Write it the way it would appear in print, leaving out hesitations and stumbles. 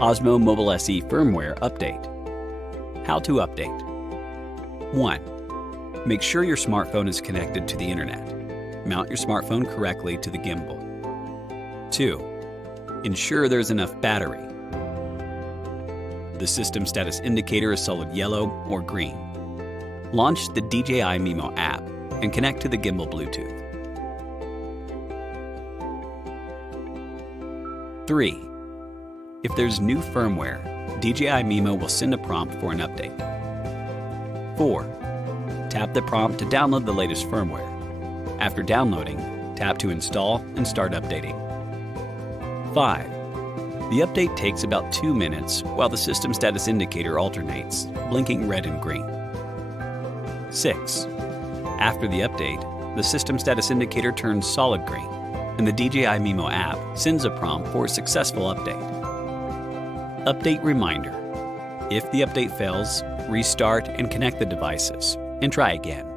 Osmo Mobile SE firmware update. How to update. 1. Make sure your smartphone is connected to the internet. Mount your smartphone correctly to the gimbal. 2. Ensure there's enough battery. The system status indicator is solid yellow or green. Launch the DJI Mimo app and connect to the gimbal Bluetooth. 3. If there's new firmware, DJI Mimo will send a prompt for an update. 4. Tap the prompt to download the latest firmware. After downloading, tap to install and start updating. 5. The update takes about 2 minutes while the system status indicator alternates, blinking red and green. 6. After the update, the system status indicator turns solid green, and the DJI Mimo app sends a prompt for a successful update. Update reminder. If the update fails, restart and connect the devices, and try again.